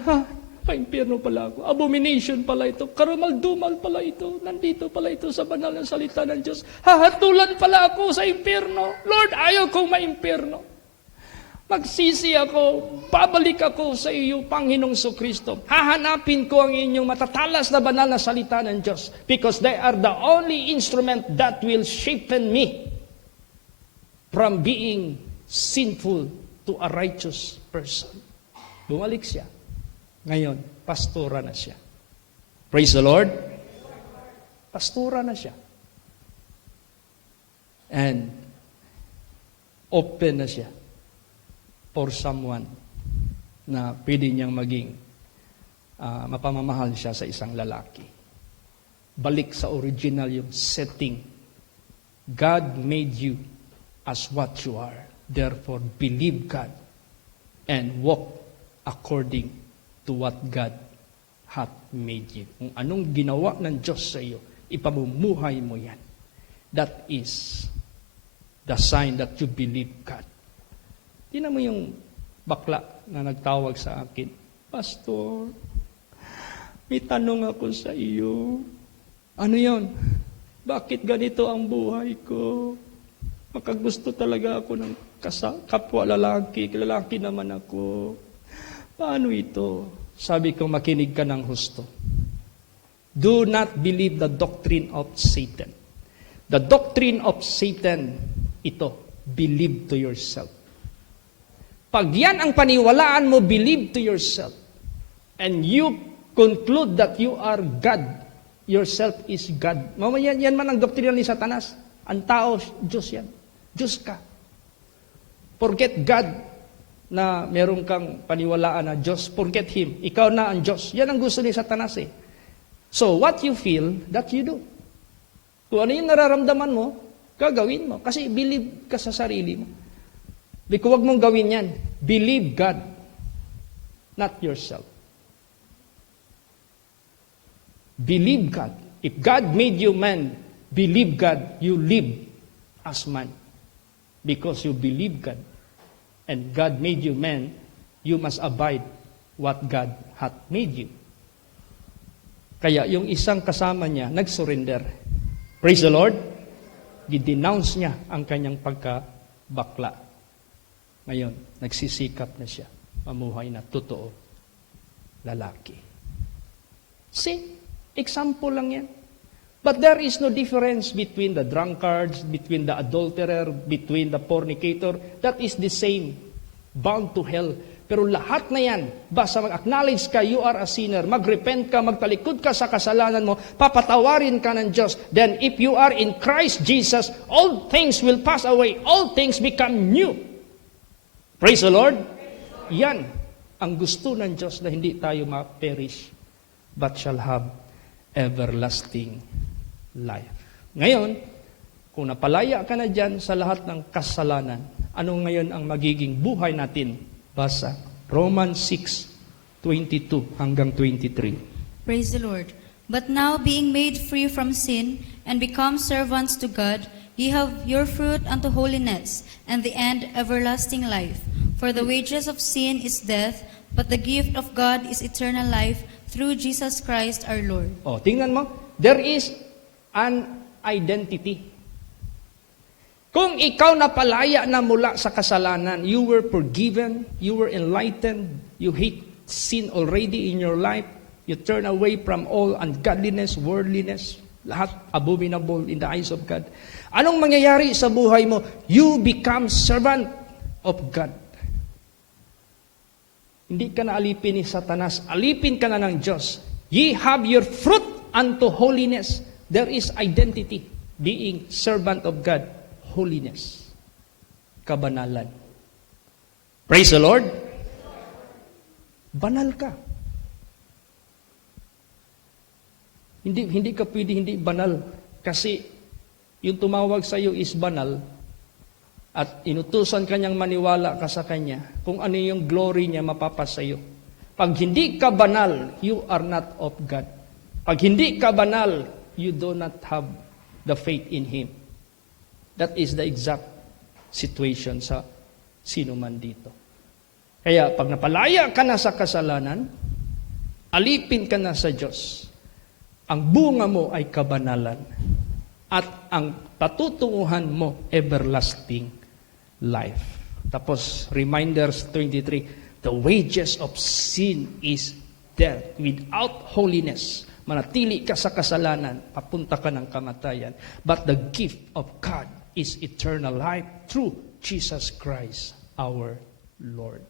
pa-impyerno pala ako. Abomination pala ito. Karamal-dumal pala ito. Nandito pala ito sa banal na salita ng Diyos. Hahatulan pala ako sa impyerno. Lord, ayaw kong ma-impyerno. Magsisi ako, babalik ako sa iyo, Panginoong Kristo. Hahanapin ko ang inyong matatalas na banal na salita ng Diyos because they are the only instrument that will shapen me from being sinful to a righteous person. Bumalik siya. Ngayon, pastora na siya. Praise the Lord. Pastora na siya. And open na siya for someone na pwede niyang maging mapamamahal siya sa isang lalaki. Balik sa original yung setting. God made you as what you are. Therefore, believe God and walk according to what God hath made you. Kung anong ginawa ng Diyos sa iyo, ipamumuhay mo yan. That is the sign that you believe God. Tingnan mo yung bakla na nagtawag sa akin, Pastor, may tanong ako sa iyo. Ano yon? Bakit ganito ang buhay ko? Makagusto talaga ako ng kapwa lalaki naman ako. Paano ito? Sabi ko, makinig ka ng husto. Do not believe the doctrine of Satan. The doctrine of Satan, ito, believe to yourself. Pag yan ang paniwalaan mo, believe to yourself. And you conclude that you are God. Yourself is God. Mamaya yan man ang doktrina ni Satanas. Ang tao, Diyos yan. Diyos ka. Forget God na meron kang paniwalaan na Diyos. Forget Him. Ikaw na ang Diyos. Yan ang gusto ni Satanas eh. So, what you feel, that you do. Kung ano yung nararamdaman mo, gagawin mo. Kasi believe ka sa sarili mo. Because huwag mong gawin yan. Believe God, not yourself. Believe God. If God made you man, believe God, you live as man. Because you believe God. And God made you man, you must abide what God hath made you. Kaya yung isang kasama niya, nag-surrender. Praise the Lord. Gidenounce niya ang kanyang pagkabakla. Ngayon, nagsisikap na siya. Mamuhay na totoo. Lalaki. See? Example lang yan. But there is no difference between the drunkards, between the adulterer, between the fornicator. That is the same. Bound to hell. Pero lahat na yan, basta mag-acknowledge ka, you are a sinner, mag-repent ka, magtalikod ka sa kasalanan mo, papatawarin ka ng Diyos. Then if you are in Christ Jesus, all things will pass away. All things become new. Praise the Lord. Yan ang gusto ng Diyos na hindi tayo ma-perish, but shall have everlasting life. Ngayon, kung napalaya ka na dyan sa lahat ng kasalanan, ano ngayon ang magiging buhay natin? Basa, Romans 6:22 hanggang 23. Praise the Lord. But now, being made free from sin and become servants to God, ye have your fruit unto holiness, and the end everlasting life. For the wages of sin is death, but the gift of God is eternal life through Jesus Christ our Lord. Tingnan mo, there is an identity. Kung ikaw napalaya na mula sa kasalanan, you were forgiven, you were enlightened, you hate sin already in your life, you turn away from all ungodliness, worldliness, lahat abominable in the eyes of God. Anong mangyayari sa buhay mo? You become servant of God. Hindi ka na alipin ni Satanas, alipin ka na ng Diyos. Ye have your fruit unto holiness. There is identity, being servant of God. Holiness. Kabanalan. Praise the Lord. Banal ka. Hindi ka pwede hindi banal. Kasi yung tumawag sa iyo is banal at inutusan kanyang maniwala ka sa kanya, kung ano yung glory niya mapapasayo. Pag hindi ka banal, you are not of God. Pag hindi ka banal, you do not have the faith in Him. That is the exact situation sa sino man dito. Kaya pag napalaya ka na sa kasalanan, alipin ka na sa Diyos, ang bunga mo ay kabanalan at ang patutunguhan mo everlasting life. Tapos, reminders 23, the wages of sin is death. Without holiness, manatili ka sa kasalanan, papunta ka ng kamatayan. But the gift of God is eternal life through Jesus Christ, our Lord.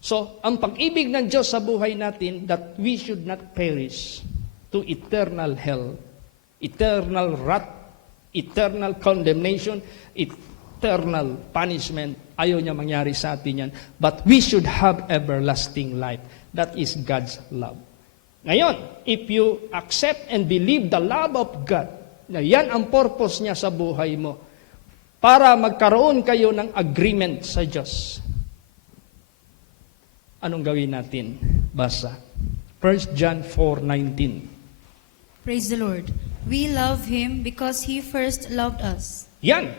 So, ang pag-ibig ng Diyos sa buhay natin, that we should not perish to eternal hell, eternal wrath, eternal condemnation, eternal punishment. Ayaw niya mangyari sa atin yan. But we should have everlasting life. That is God's love. Ngayon, if you accept and believe the love of God, na yan ang purpose niya sa buhay mo, para magkaroon kayo ng agreement sa Diyos. Anong gawin natin? Basa. 1 John 4:19. Praise the Lord. We love Him because He first loved us. Yan.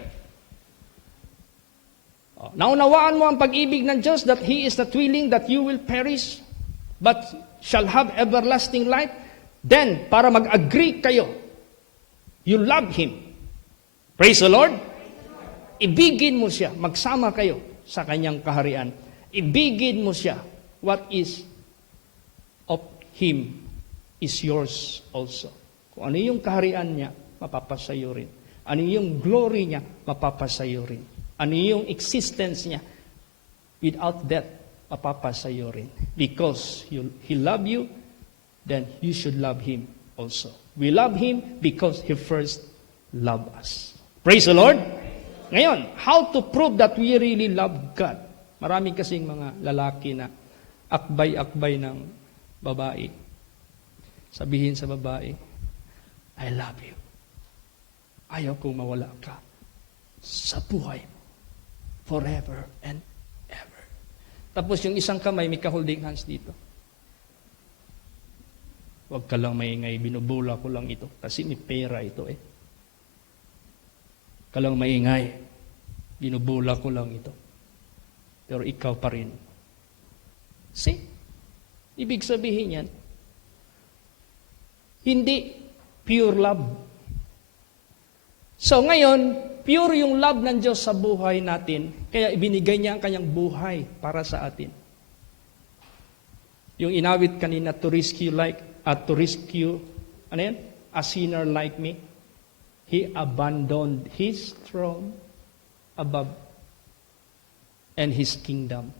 Naunawaan mo ang pag-ibig ng Diyos that He is not willing that you will perish, but shall have everlasting life. Then, para mag-agree kayo, you love Him. Praise the Lord. Ibigin mo siya. Magsama kayo sa kanyang kaharian. Ibigin mo siya. What is of Him is yours also. Kung ano yung kaharian niya, mapapasayo rin. Ano yung glory niya, mapapasayo rin. Ano yung existence niya, without death, mapapasayo rin. Because He love you, then you should love Him also. We love Him because He first loved us. Praise the Lord. Ngayon, how to prove that we really love God? Marami kasing mga lalaki na akbay-akbay ng babae. Sabihin sa babae, I love you. Ayaw kong mawala ka sa buhay mo. Forever and ever. Tapos yung isang kamay, may ka-holding hands dito. Huwag ka lang maingay, binubula ko lang ito. Kasi may pera ito eh. Huwag ka lang maingay, binubula ko lang ito. Pero ikaw pa rin. See? Ibig sabihin yan, hindi pure love. So ngayon, pure yung love ng Diyos sa buhay natin, kaya ibinigay niya ang kanyang buhay para sa atin. Yung inawit kanina, to rescue a sinner like me. He abandoned His throne above and His kingdom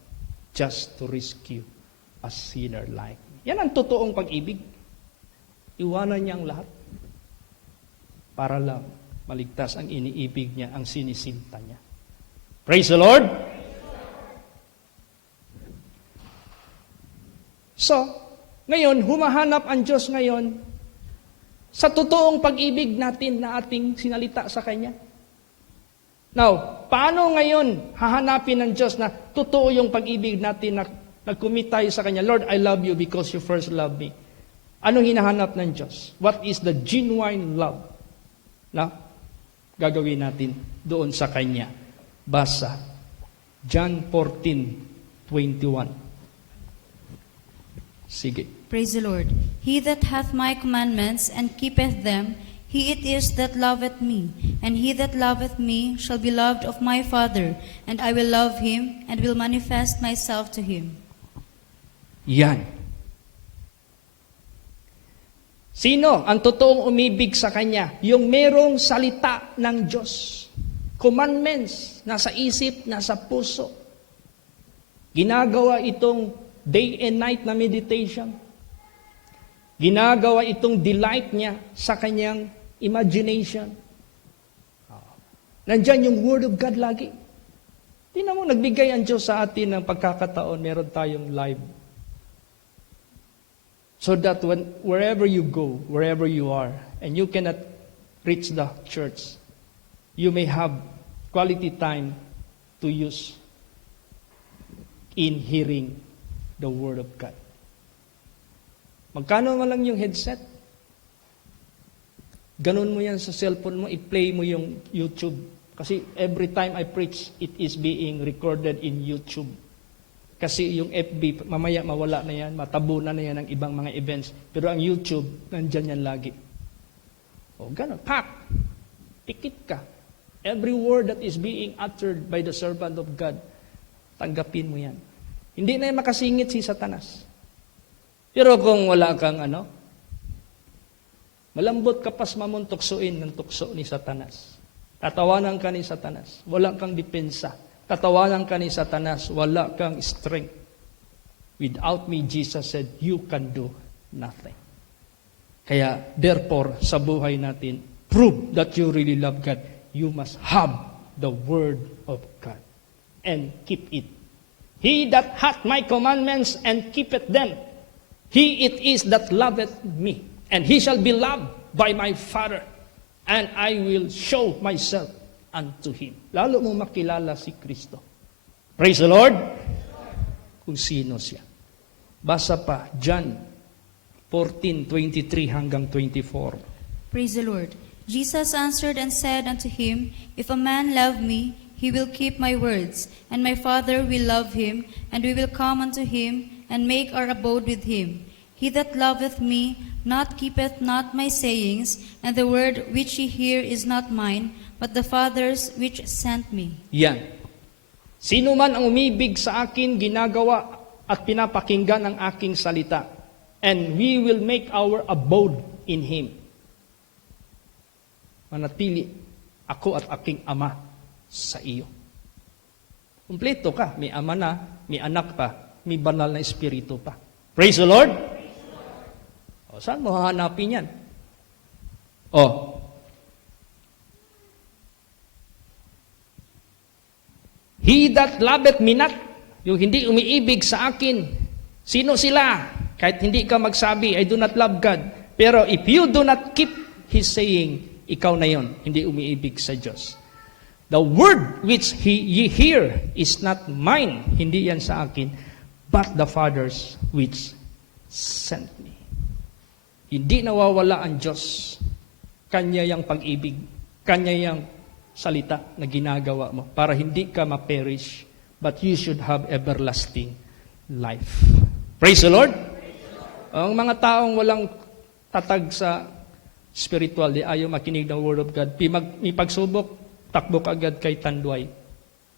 just to rescue a sinner like me. Yan ang totoong pag-ibig. Iwanan niya ang lahat para lang maligtas ang iniibig niya, ang sinisinta niya. Praise the Lord! So, ngayon, humahanap ang Diyos ngayon sa totoong pag-ibig natin na ating sinalita sa Kanya. Now, paano ngayon hahanapin ng Diyos na totoo yung pag-ibig natin na nag-commit tayo sa Kanya? Lord, I love you because you first loved me. Anong hinahanap ng Diyos? What is the genuine love na gagawin natin doon sa Kanya? Basa, John 14:21. Sige. Praise the Lord. He that hath my commandments and keepeth them, he it is that loveth me. And he that loveth me shall be loved of my Father, and I will love him, and will manifest myself to him. Yan. Sino ang totoong umibig sa Kanya? Yung merong salita ng Diyos. Commandments, nasa isip, nasa puso. Ginagawa itong day and night na meditation. Ginagawa itong delight niya sa kanyang imagination. Nandyan yung Word of God lagi. Tingnan mo, nagbigay ang Diyos sa atin ng pagkakataon, meron tayong live. So that wherever you go, wherever you are, and you cannot reach the church, you may have quality time to use in hearing the Word of God. Magkano man lang yung headset? Ganun mo yan sa cellphone mo, i-play mo yung YouTube. Kasi every time I preach, it is being recorded in YouTube. Kasi yung FB, mamaya mawala na yan, matabunan na yan ng ibang mga events. Pero ang YouTube, nandyan yan lagi. O ganun, pak! Pikit ka. Every word that is being uttered by the servant of God, tanggapin mo yan. Hindi na yung makasingit si Satanas. Pero kung wala kang malambot ka pas mamon tuksoin ng tukso ni Satanas. Tatawanan ka ni Satanas. Wala kang depensa. Tatawanan ka ni Satanas. Wala kang strength. Without me, Jesus said, you can do nothing. Kaya, therefore, sa buhay natin, prove that you really love God. You must have the Word of God. And keep it. He that hath my commandments and keepeth them, he it is that loveth me. And he shall be loved by my Father, and I will show myself unto him. Lalo mong makilala si Kristo. Praise the Lord! Kung sino siya. Basa pa, John 14:23 hanggang 24. Praise the Lord. Jesus answered and said unto him, If a man love me, he will keep my words, and my Father will love him, and we will come unto him, and make our abode with him. He that loveth me keepeth not my sayings, and the word which ye hear is not mine, but the Father's which sent me. Yan. Sino man ang umibig sa akin, ginagawa at pinapakinggan ang aking salita, and we will make our abode in him. Manatili ako at aking Ama sa iyo. Kumpleto ka. May ama na, may anak pa, may banal na espiritu pa. Praise the Lord! O, saan mo hahanapin yan? He that loveth me not, yung hindi umiibig sa akin, sino sila? Kahit hindi ka magsabi, I do not love God. Pero if you do not keep His saying, ikaw na yon, hindi umiibig sa Diyos. The word which ye hear is not mine, hindi yan sa akin, but the Father's which sent me. Hindi nawawala ang Diyos. Kanya yung pag-ibig. Kanya yung salita na ginagawa mo para hindi ka ma-perish, but you should have everlasting life. Praise the Lord! Ang mga taong walang tatag sa spiritual, di ayaw makinig ng Word of God, may pagsubok, takbo ka agad kay tanduay,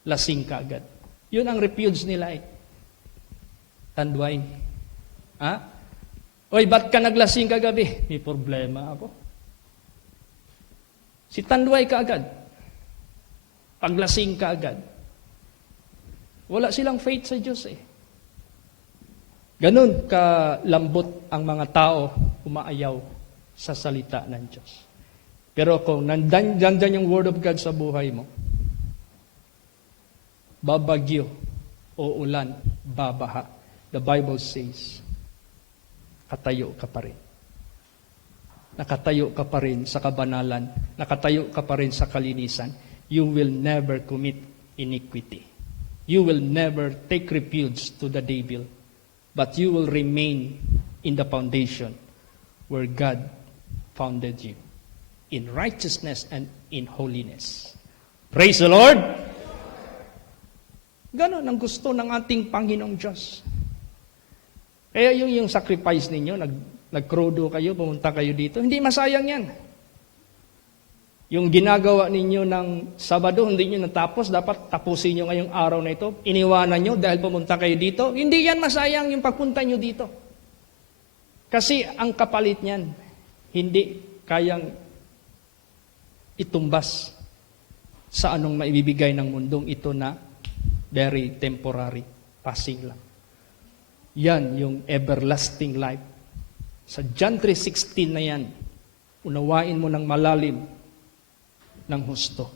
lasing ka agad. Yun ang refuge nila eh. Tanduay. Ha? Oy, ba't ka naglasing kagabi? May problema ako. Si tanduay ka agad. Paglasing ka agad. Wala silang faith sa Diyos eh. Ganun kalambot ang mga tao umaayaw sa salita ng Diyos. Pero kung nandyan yung Word of God sa buhay mo, babagyo o ulan, babaha. The Bible says, katayo ka pa rin. Nakatayo ka pa rin sa kabanalan. Nakatayo ka pa rin sa kalinisan. You will never commit iniquity. You will never take refuge to the devil. But you will remain in the foundation where God founded you. In righteousness and in holiness. Praise the Lord! Ganon ang gusto ng ating Panginoong Diyos. Kaya yung sacrifice ninyo, nagkrudo kayo, pumunta kayo dito, hindi masayang yan. Yung ginagawa ninyo ng Sabado, hindi nyo natapos, dapat tapusin nyo ngayong araw na ito, iniwanan nyo dahil pumunta kayo dito, hindi yan masayang yung pagpunta nyo dito. Kasi ang kapalit niyan, hindi kayang itumbas sa anong maibibigay ng mundong ito na very temporary, passing lang. Yan yung everlasting life. Sa John 3:16 na yan, unawain mo ng malalim ng husto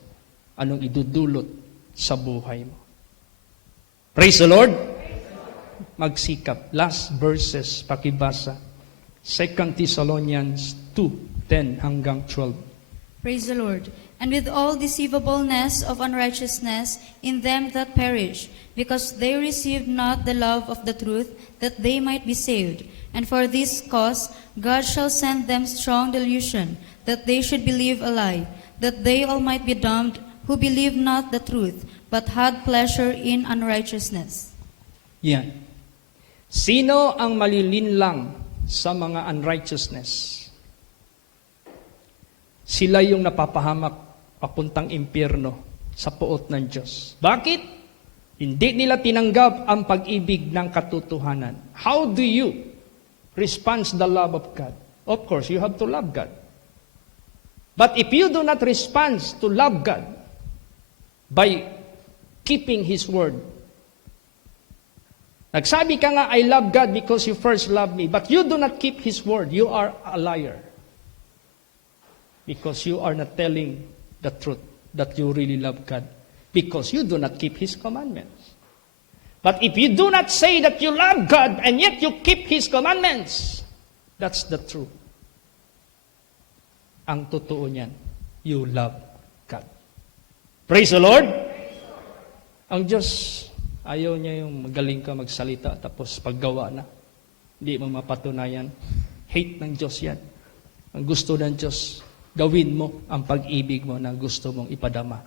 anong idudulot sa buhay mo. Praise the Lord! Magsikap. Last verses, pakibasa. 2 Thessalonians 2:10 hanggang 12. Praise the Lord. And with all deceivableness of unrighteousness in them that perish, because they received not the love of the truth, that they might be saved. And for this cause God shall send them strong delusion, that they should believe a lie, that they all might be damned, who believe not the truth, but had pleasure in unrighteousness. Yan. Sino ang malilinlang sa mga unrighteousness? Sila yung napapahamak papuntang impyerno sa puot ng Diyos. Bakit? Hindi nila tinanggap ang pag-ibig ng katotohanan. How do you respond to the love of God? Of course, you have to love God. But if you do not respond to love God by keeping His word, nagsabi ka nga, I love God because you first love me, but you do not keep His word, you are a liar. Because you are not telling the truth that you really love God. Because you do not keep His commandments. But if you do not say that you love God and yet you keep His commandments, that's the truth. Ang totoo niyan, you love God. Praise the Lord! Ang Diyos, ayaw niya yung magaling ka magsalita tapos paggawa na. Hindi mo mapatunayan. Hate ng Diyos yan. Ang gusto ng Diyos, gawin mo ang pag-ibig mo na gusto mong ipadama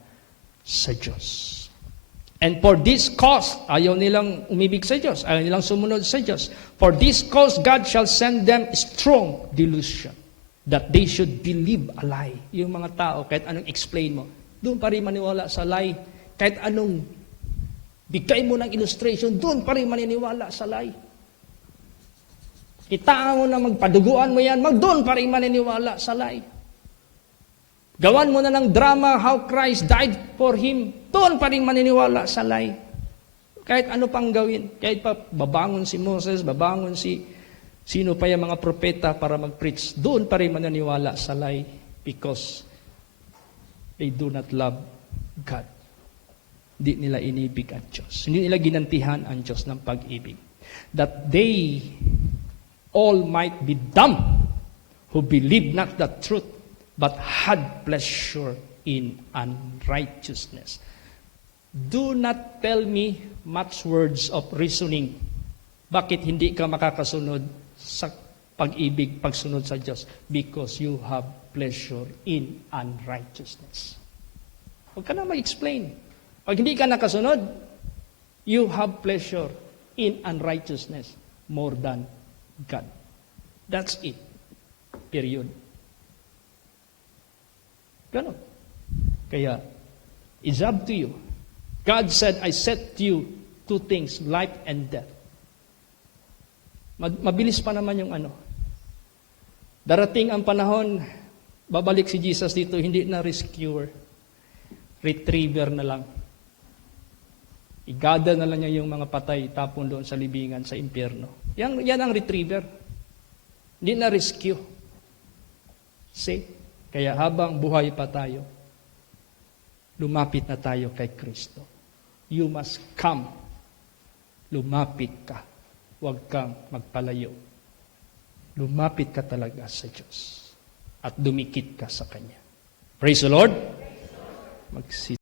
sa Diyos. And for this cause, ayaw nilang umibig sa Diyos, ayaw nilang sumunod sa Diyos. For this cause, God shall send them strong delusion, that they should believe a lie. Yung mga tao, kahit anong explain mo, doon pa rin maniwala sa lie. Kahit anong bigay mo ng illustration, doon pa rin maniniwala sa lie. Itaan mo na magpaduguan mo yan, doon pa rin maniniwala sa lie. Gawan mo na ng drama how Christ died for him, doon pa rin maniniwala sa lie. Kahit ano pang gawin, kahit pa babangon si Moses, babangon si sino pa yung mga propeta para mag-preach, doon pa rin maniniwala sa lie because they do not love God. Hindi nila inibig ang Diyos. Hindi nila ginantihan ang Diyos ng pag-ibig. That they all might be dumb who believe not the truth, but had pleasure in unrighteousness. Do not tell me much words of reasoning. Bakit hindi ka makakasunod sa pag-ibig, pagsunod sa Diyos, because you have pleasure in unrighteousness. Huwag ka na mag-explain. Pag hindi ka nakasunod, you have pleasure in unrighteousness more than God. That's it. Period. Ganon. Kaya, it's up to you. God said, I set you two things, life and death. Mabilis pa naman yung ano. Darating ang panahon, babalik si Jesus dito, hindi na rescuer. Retriever na lang. Igada na lang niya yung mga patay, tapon doon sa libingan, sa impyerno. Yan ang retriever. Hindi na rescue. See? Kaya habang buhay pa tayo, lumapit na tayo kay Kristo. You must come. Lumapit ka. Huwag kang magpalayo. Lumapit ka talaga sa Diyos. At dumikit ka sa Kanya. Praise the Lord. Magsit